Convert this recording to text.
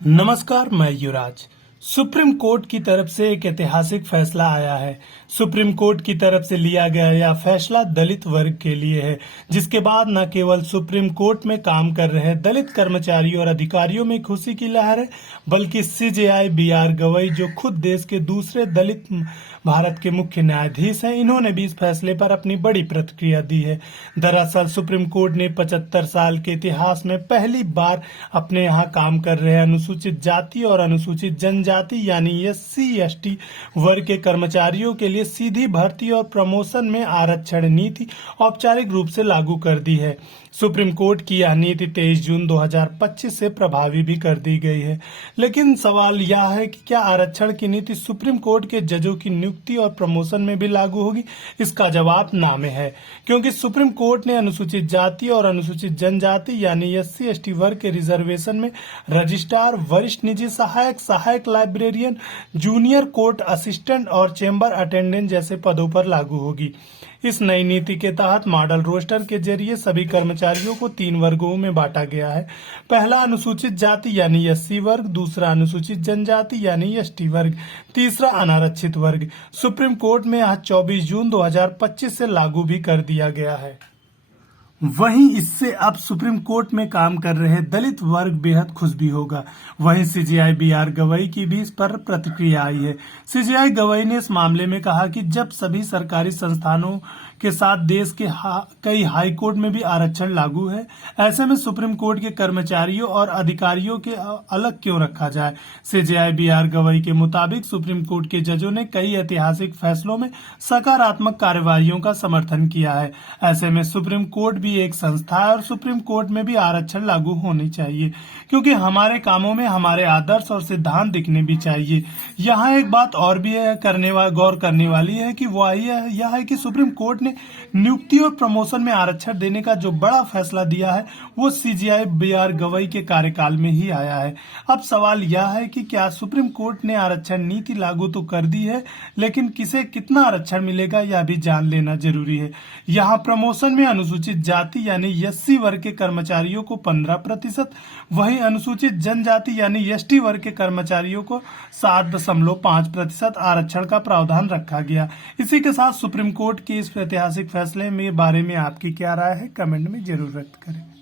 नमस्कार, मैं युवराज। Supreme court की तरफ से एक ऐतिहासिक फैसला आया है। सुप्रीम कोर्ट की तरफ से लिया गया यह फैसला दलित वर्ग के लिए है, जिसके बाद न केवल सुप्रीम कोर्ट में काम कर रहे दलित कर्मचारियों और अधिकारियों में खुशी की लहर है, बल्कि सीजेआई बी आर गवई, जो खुद देश के दूसरे दलित भारत के मुख्य न्यायाधीश हैं, इन्होंने भी इस फैसले पर अपनी बड़ी प्रतिक्रिया दी है। दरअसल सुप्रीम कोर्ट ने 75 साल के इतिहास में पहली बार अपने यहाँ काम कर रहे अनुसूचित जाति और अनुसूचित जनजाति यानी SC/ST वर्ग के कर्मचारियों के लिए सीधी भर्ती और प्रमोशन में आरक्षण नीति औपचारिक रूप से लागू कर दी है। सुप्रीम कोर्ट की यह नीति 23 जून 2025 से प्रभावी भी कर दी गई है। लेकिन सवाल यह है कि क्या आरक्षण की नीति सुप्रीम कोर्ट के जजों की नियुक्ति और प्रमोशन में भी लागू होगी? इसका जवाब ना में है, क्योंकि सुप्रीम कोर्ट ने अनुसूचित जाति और अनुसूचित जनजाति यानी SC/ST वर्ग के रिजर्वेशन में रजिस्ट्रार, वरिष्ठ निजी सहायक, सहायक लाइब्रेरियन, जूनियर कोर्ट असिस्टेंट और चेंबर अटेंडेंट जैसे पदों पर लागू होगी। इस नई नीति के तहत मॉडल रोस्टर के जरिए सभी कर्मचारियों को 3 वर्गों में बांटा गया है। पहला अनुसूचित जाति यानी SC वर्ग, दूसरा अनुसूचित जनजाति यानी ST वर्ग, तीसरा अनारक्षित वर्ग। सुप्रीम कोर्ट में आज 24 जून 2025 से लागू भी कर दिया गया है। वहीं इससे अब सुप्रीम कोर्ट में काम कर रहे दलित वर्ग बेहद खुश भी होगा। वहीं सीजेआई बी.आर. गवई की भी इस पर प्रतिक्रिया आई है। सीजेआई गवई ने इस मामले में कहा कि जब सभी सरकारी संस्थानों के साथ देश के कई हाई कोर्ट में भी आरक्षण लागू है, ऐसे में सुप्रीम कोर्ट के कर्मचारियों और अधिकारियों के अलग क्यों रखा जाए। CJI B R. गवई के मुताबिक सुप्रीम कोर्ट के जजों ने कई ऐतिहासिक फैसलों में सकारात्मक कार्यवाहियों का समर्थन किया है। ऐसे में सुप्रीम कोर्ट भी एक संस्था है और सुप्रीम कोर्ट में भी आरक्षण लागू होनी चाहिए, क्योंकि हमारे कामों में हमारे आदर्श और सिद्धांत दिखने भी चाहिए। यहाँ एक बात और भी है गौर करने वाली है कि यह है कि सुप्रीम कोर्ट ने नियुक्ति और प्रमोशन में आरक्षण देने का जो बड़ा फैसला दिया है वो सीजेआई बी.आर. गवई के कार्यकाल में ही आया है। अब सवाल यह है कि क्या सुप्रीम कोर्ट ने आरक्षण नीति लागू तो कर दी है, लेकिन किसे कितना आरक्षण मिलेगा यह भी जान लेना जरूरी है। यहाँ प्रमोशन में अनुसूचित जाति यानी SC वर्ग के कर्मचारियों को 15%, वहीं अनुसूचित जनजाति यानी ST वर्ग के कर्मचारियों को 7.5% आरक्षण का प्रावधान रखा गया। इसी के साथ सुप्रीम कोर्ट के इस ऐतिहासिक फैसले में बारे में आपकी क्या राय है, कमेंट में जरूर व्यक्त करें।